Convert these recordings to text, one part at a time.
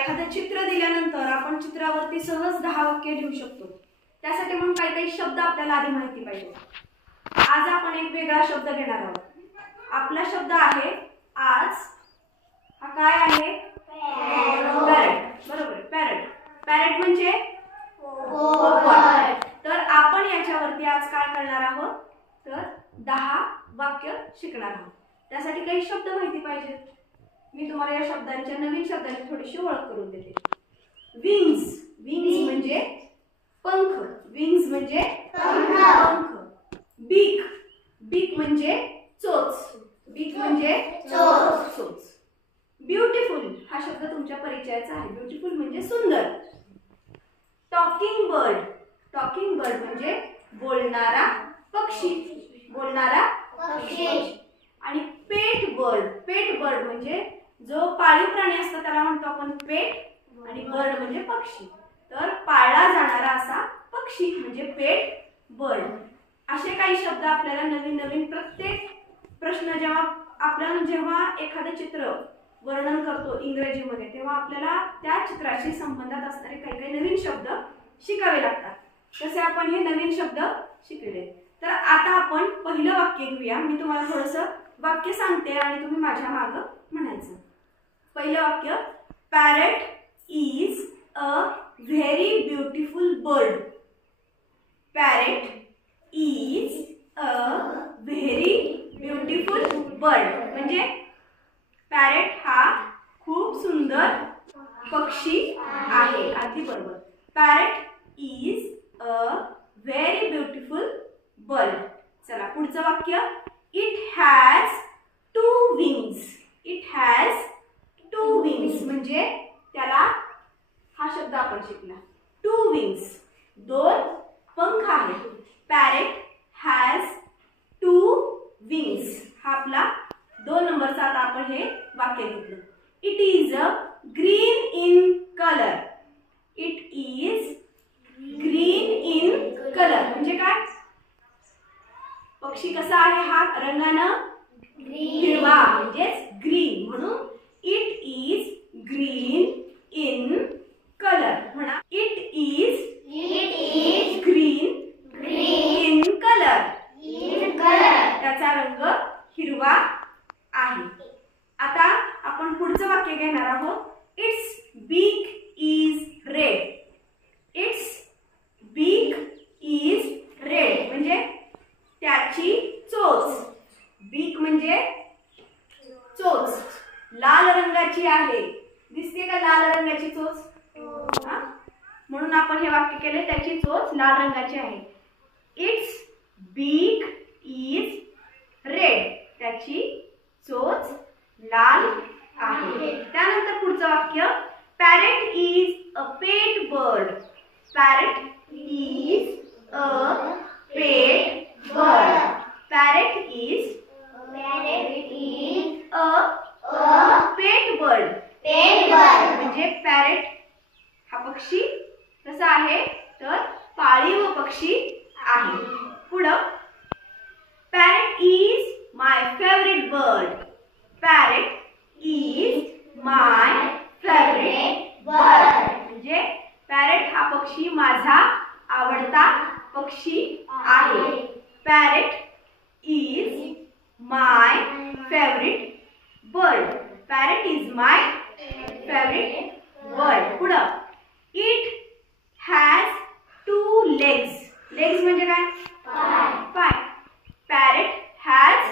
एखादं चित्र दिल्यानंतर आपण चित्रावरती सहज 10 वाक्य लिहू शकतो। त्यासाठी म्हणून काही काही शब्द आपल्याला आधी माहिती पाहिजे। आज आपण एक वेगळा शब्द घेणार आहोत। आपला शब्द आहे आज, हा काय आहे? पॅरट। बरोबर, पॅरट। पॅरट म्हणजे पोपट। तर आपण याच्यावरती आज काय करणार आहोत? तर 10 वाक्य शिकणार आहोत। त्यासाठी काही शब्द माहिती पाहिजे। मी तुम्हाला या शब्दांच्या नवीन शब्दांची थोडीशी ओळख करून देते। विंग्स, विंग्स म्हणजे पंख, विंग्स म्हणजे पंख। बीक, बीक म्हणजे चोच, बीक म्हणजे चोच। ब्युटिफुल हा शब्द तुमच्या परिचयाचा आहे। ब्युटिफुल म्हणजे सुंदर। टॉकिंग बर्ड, टॉकिंग बर्ड म्हणजे बोलणारा पक्षी, बोलणारा पक्षी। आणि पेट बर्ड, पेट बर्ड म्हणजे जो पाळीव प्राणी असतो त्याला म्हणतो आपण पेट, आणि बर्ड म्हणजे पक्षी। तर पाळला जाणारा असा पक्षी म्हणजे पेट बर्ड। असे काही शब्द आपल्याला नवीन नवीन प्रत्येक प्रश्न जेव्हा एखादं चित्र वर्णन करतो इंग्रजीमध्ये तेव्हा आपल्याला त्या चित्राशी संबंधात असणारे काही काही नवीन शब्द शिकावे लागतात। तसे आपण हे नवीन शब्द शिकले। तर आता आपण पहिलं वाक्य घेऊया। मी तुम्हाला थोडंसं वाक्य सांगते आणि तुम्ही माझ्या मागे म्हणायचं। पहिलं वाक्य, parrot is a very beautiful bird. Parrot is a very beautiful bird म्हणजे पॅरट हा खूप सुंदर पक्षी आहे। अगदी बरोबर, parrot is a very beautiful bird. चला पुढचं वाक्य, it has 2 wings. It has 2 wings म्हणजे त्याला, हा शब्द आपण शिकला, 2 विंग्स 2 पंख आहेत। पॅरट हॅज 2 विंग्स हा आपला 2 नंबरचा आता आपण हे वाक्य घेतलं। It is a green in colour. It is green in colour म्हणजे काय? पक्षी कसा आहे हा रंगानं? हिरवा म्हणजेच ग्रीन, म्हणून it is green in colour. म्हणा, it is green in colour, त्याचा रंग हिरवा आहे। आता आपण पुढचं वाक्य घेणार आहोत, इट्स बीक इज रेड। इट्स बीक इज रेड म्हणजे त्याची चोच, बीक म्हणजे चोच, लाल रंगाची आहे। दिसते का लाल रंगाची चोच? म्हणून आपण हे वाक्य केले, त्याची चोच लाल रंगाची आहे। इट्स बीक इज रेड, त्याची चोच लाल आहे। त्यानंतर पुढचं वाक्य, parrot is a pet bird. Parrot is a pet bird. Parrot is a pet bird म्हणजे पॅरट हा पक्षी कसा आहे? तर पाळीव पक्षी आहे। पुढं, parrot is my favourite bird. Parrot is my favourite bird म्हणजे पॅरट हा पक्षी माझा आवडता पक्षी आहे। Parrot is my favourite bird. Parrot is my favourite bird. पुढं, इट हॅज 2 लेग्स। लेग्स म्हणजे काय? पाय। Parrot has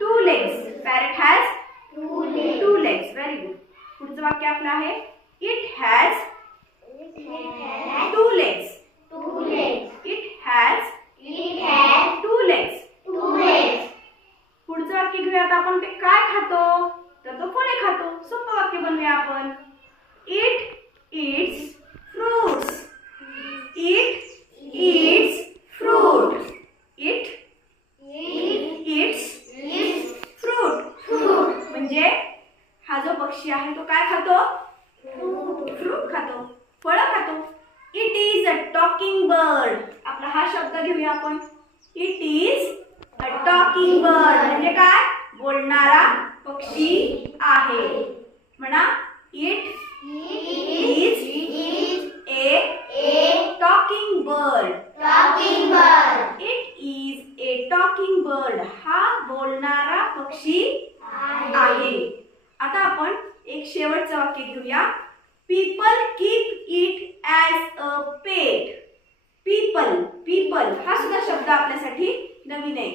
2 legs. Parrot has 2 legs. Very good. पुढचं वाक्य आपलं आहे, it has 2 legs. It has 2 legs. पुढचं वाक्य घेऊया आता आपण, ते काय खातो? तर तो फळे खातो। सोपं वाक्य बनवूया आपण, it its fruits. It it's fruit. It it's fruit म्हणजे हा जो पक्षी आहे तो काय खातो? फ्रूट खातो, फळं खातो। It is a talking bird. आपला हा शब्द घेऊया आपण, it is a talking bird म्हणजे काय? बोलणारा पक्षी आहे। म्हणा, इट शेवटचं वाक्य घेऊया. People keep it as a pet. People, people हा सुद्धा शब्द आपल्यासाठी नवीन आहे.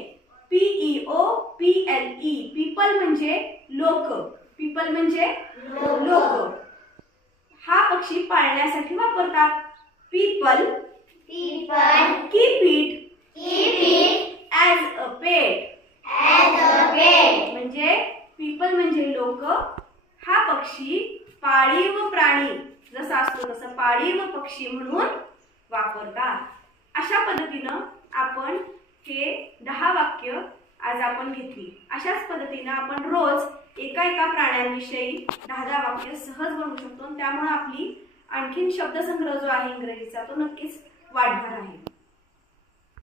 PEOPLE, पीपल म्हणजे लोक. पीपल म्हणजे लोक. हा पक्षी पाळण्यासाठी वापरतात. People keep it as a pet. म्हणजे पीपल म्हणजे लोक, हा पक्षी पाळीव प्राणी जसा असतो तसं पाळीव पक्षी म्हणून वापरतात. अशा पद्धतीनं आपण हे 10 वाक्य आज आपण घेतली. अशाच पद्धतीनं आपण रोज एका प्राण्यांविषयी 10 वाक्य सहज बनवू शकतो. त्यामुळे आपली आणखीन शब्दसंग्रह जो आहे इंग्रजीचा तो नक्कीच